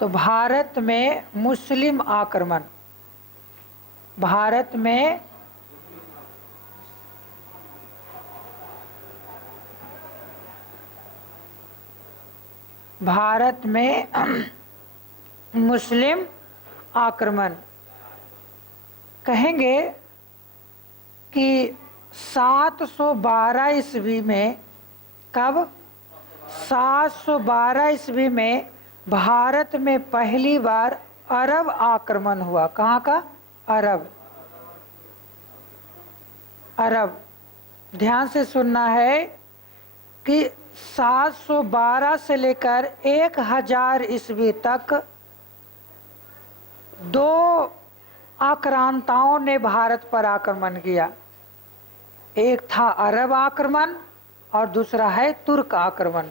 तो भारत में मुस्लिम आक्रमण, भारत में मुस्लिम आक्रमण कहेंगे कि 712 ईस्वी में, कब? 712 ईस्वी में भारत में पहली बार अरब आक्रमण हुआ। कहाँ का? अरब। अरब, ध्यान से सुनना है कि 712 से लेकर 1000 ईस्वी तक दो आक्रांताओं ने भारत पर आक्रमण किया। एक था अरब आक्रमण और दूसरा है तुर्क आक्रमण।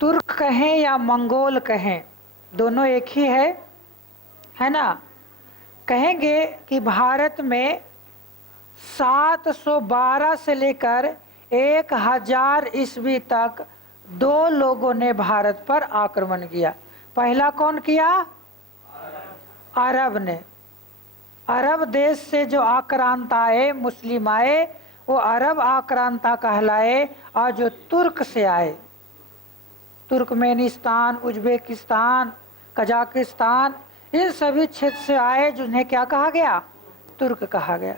तुर्क कहें या मंगोल कहें, दोनों एक ही है ना। कहेंगे कि भारत में 712 से लेकर 1000 ईस्वी तक दो लोगों ने भारत पर आक्रमण किया। पहला कौन किया? अरब ने। अरब देश से जो आक्रांत आए, मुस्लिम आए, वो अरब आक्रांता कहलाए। और जो तुर्क से आए, तुर्कमेनिस्तान, उज्बेकिस्तान, कजाकिस्तान, इन सभी क्षेत्र से आए, जिन्हें क्या कहा गया? तुर्क कहा गया।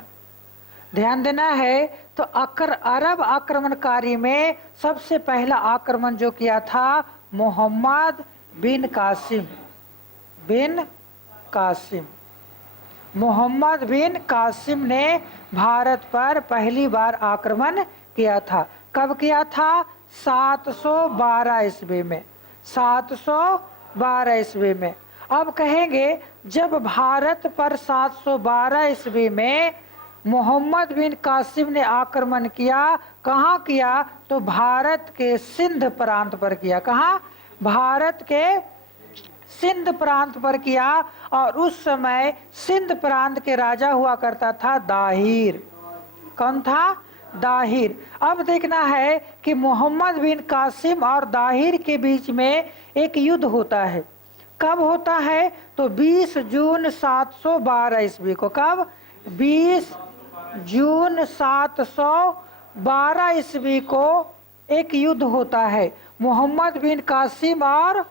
ध्यान देना है। तो अरब आक्रमणकारी में सबसे पहला आक्रमण जो किया था मोहम्मद बिन कासिम। बिन कासिम, मोहम्मद बिन कासिम ने भारत पर पहली बार आक्रमण किया था। कब किया था? 712 ईस्वी में। 712 ईस्वी में। अब कहेंगे जब भारत पर 712 ईस्वी में मोहम्मद बिन कासिम ने आक्रमण किया, कहाँ किया? तो भारत के सिंध प्रांत पर किया। कहाँ? भारत के सिंध प्रांत पर किया। और उस समय सिंध प्रांत के राजा हुआ करता था दाहिर। कौन था? दाहिर। अब देखना है कि मोहम्मद बिन कासिम और दाहिर के बीच में एक युद्ध होता है। कब होता है? तो 20 जून 712 ईस्वी को। कब? 20 जून 712 ईस्वी को एक युद्ध होता है मोहम्मद बिन कासिम और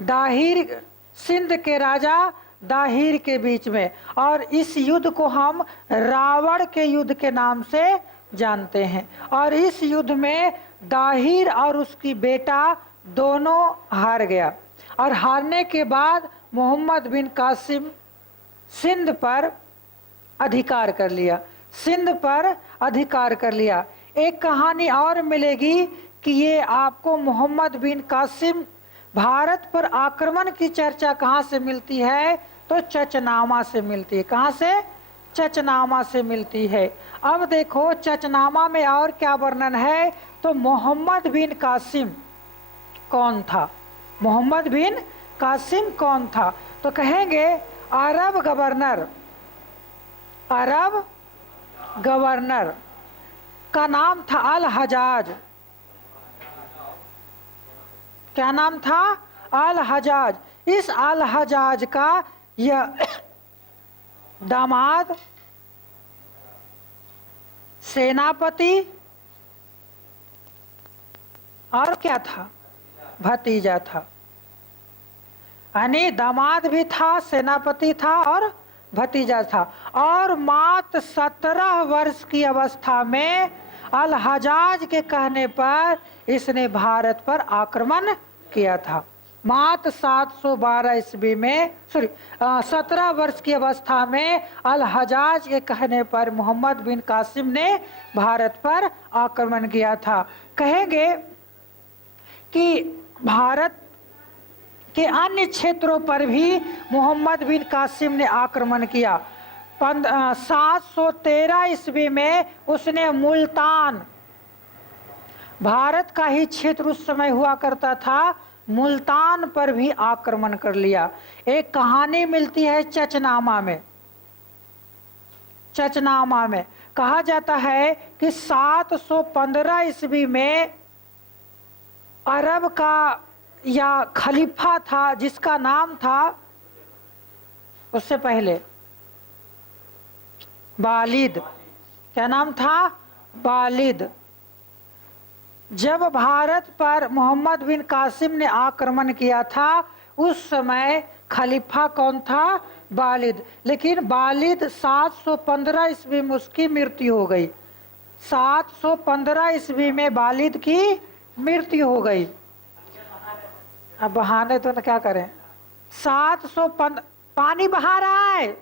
दाहिर, सिंध के राजा दाहिर के बीच में। और इस युद्ध को हम रावण के युद्ध के नाम से जानते हैं। और इस युद्ध में दाहिर और उसकी बेटा दोनों हार गया। और हारने के बाद मोहम्मद बिन कासिम सिंध पर अधिकार कर लिया। सिंध पर अधिकार कर लिया। एक कहानी और मिलेगी कि ये आपको मोहम्मद बिन कासिम भारत पर आक्रमण की चर्चा कहाँ से मिलती है? तो चचनामा से मिलती है। कहाँ से? चचनामा से मिलती है। अब देखो चचनामा में और क्या वर्णन है। तो मोहम्मद बिन कासिम कौन था? मोहम्मद बिन कासिम कौन था? तो कहेंगे अरब गवर्नर, अरब गवर्नर का नाम था अल हजाज। क्या नाम था? अल हजाज। इस अल हजाज का यह दामाद, सेनापति और क्या था? भतीजा था। यानी दामाद भी था, सेनापति था और भतीजा था। और मात्र 17 वर्ष की अवस्था में अल हजाज के कहने पर इसने भारत पर आक्रमण किया था। मात्र 712 ईस्वी में, 17 वर्ष की अवस्था में अल हजाज के कहने पर मोहम्मद बिन कासिम ने भारत पर आक्रमण किया था। कहेंगे कि भारत के अन्य क्षेत्रों पर भी मोहम्मद बिन कासिम ने आक्रमण किया। 713 ईस्वी में उसने मुल्तान, भारत का ही क्षेत्र उस समय हुआ करता था, मुल्तान पर भी आक्रमण कर लिया। एक कहानी मिलती है चचनामा में। चचनामा में कहा जाता है कि 715 ईस्वी में अरब का या खलीफा था जिसका नाम था उससे पहले वालिद। क्या नाम था? वालिद। जब भारत पर मोहम्मद बिन कासिम ने आक्रमण किया था उस समय खलीफा कौन था? वालिद। लेकिन वालिद 715 ईस्वी में उसकी मृत्यु हो गई। 715 ईस्वी में वालिद की मृत्यु हो गई। अब बहाने तो न क्या करें। 715 पानी बहा रहा है,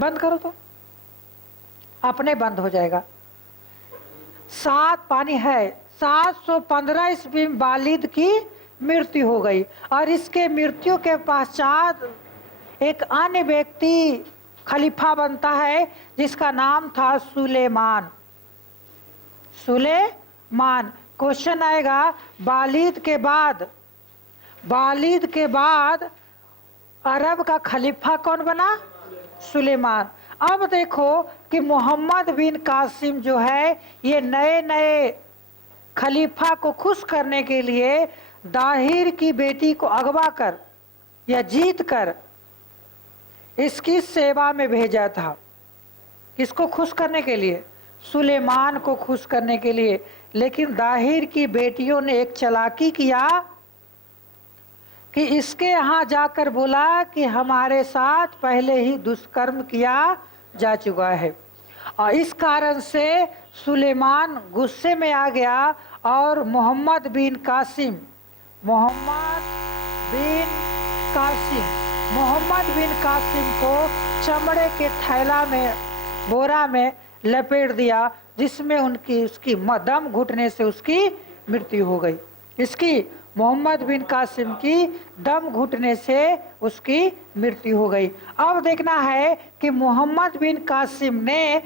बंद करो तो अपने बंद हो जाएगा। पानी है। 715 ईस्वी में वालिद की मृत्यु हो गई और इसके मृत्यु के पश्चात एक अन्य व्यक्ति खलीफा बनता है जिसका नाम था सुलेमान। सुलेमान। क्वेश्चन आएगा वालिद के बाद अरब का खलीफा कौन बना? सुलेमान। अब देखो कि मोहम्मद बिन कासिम जो है ये नए नए खलीफा को खुश करने के लिए दाहिर की बेटी को अगवा कर या जीत कर इसकी सेवा में भेजा था। किसको खुश करने के लिए? सुलेमान को खुश करने के लिए। लेकिन दाहिर की बेटियों ने एक चालाकी किया कि इसके यहाँ जाकर बोला कि हमारे साथ पहले ही दुष्कर्म किया जा चुका है और इस कारण से सुलेमान गुस्से में आ गया और मोहम्मद बिन कासिम को चमड़े के थैला में बोरा में लपेट दिया जिसमें उसकी दम घुटने से उसकी मृत्यु हो गई। इसकी मोहम्मद बिन कासिम की दम घुटने से उसकी मृत्यु हो गई। अब देखना है कि मोहम्मद बिन कासिम ने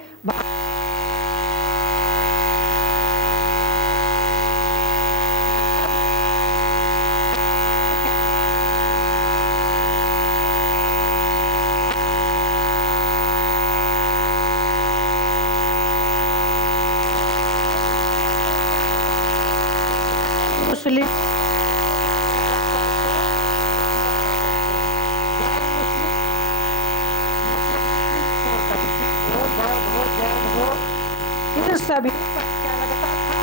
मुस्लिम इन सभी पर क्या लगता था?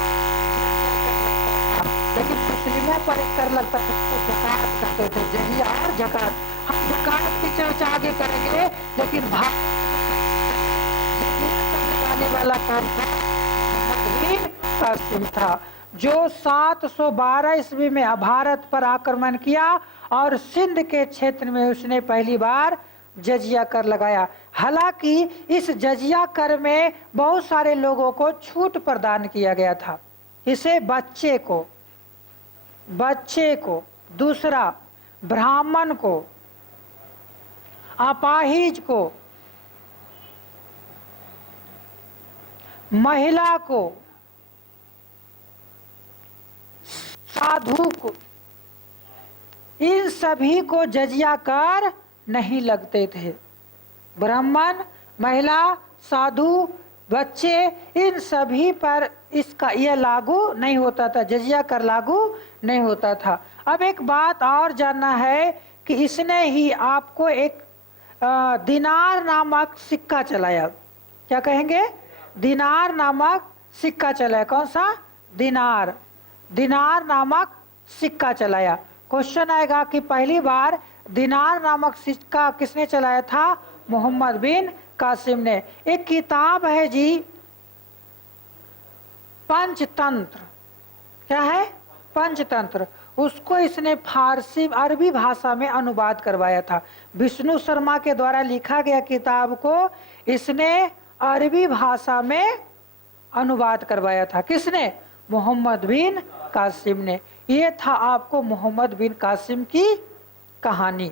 लेकिन मुस्लिमों पर एक कर लगता था, जकात करते थे, जजिया और जकात। हम जकात की चर्चा आगे करेंगे, लेकिन करने वाला कौन था? मोहम्मद बिन कासिम था जो 712 ईस्वी में भारत पर आक्रमण किया और सिंध के क्षेत्र में उसने पहली बार जजिया कर लगाया। हालांकि इस जजिया कर में बहुत सारे लोगों को छूट प्रदान किया गया था। इसे बच्चे को, दूसरा ब्राह्मण को, अपाहिज को, महिला को, साधु को, इन सभी को जजिया कर नहीं लगते थे। ब्राह्मण, महिला, साधु, बच्चे, इन सभी पर इसका यह लागू नहीं होता था, जजिया कर लागू नहीं होता था। अब एक बात और जानना है कि इसने ही आपको एक दिनार नामक सिक्का चलाया। क्या कहेंगे? दिनार नामक सिक्का चलाया। कौन सा? दिनार नामक सिक्का चलाया। क्वेश्चन आएगा कि पहली बार दिनार नामक सिक्का किसने चलाया था? मोहम्मद बिन कासिम ने। एक किताब है जी पंचतंत्र। क्या है? पंचतंत्र। उसको इसने फारसी अरबी भाषा में अनुवाद करवाया था। विष्णु शर्मा के द्वारा लिखा गया किताब को इसने अरबी भाषा में अनुवाद करवाया था। किसने? मोहम्मद बिन कासिम ने। ये था आपको मोहम्मद बिन कासिम की कहानी।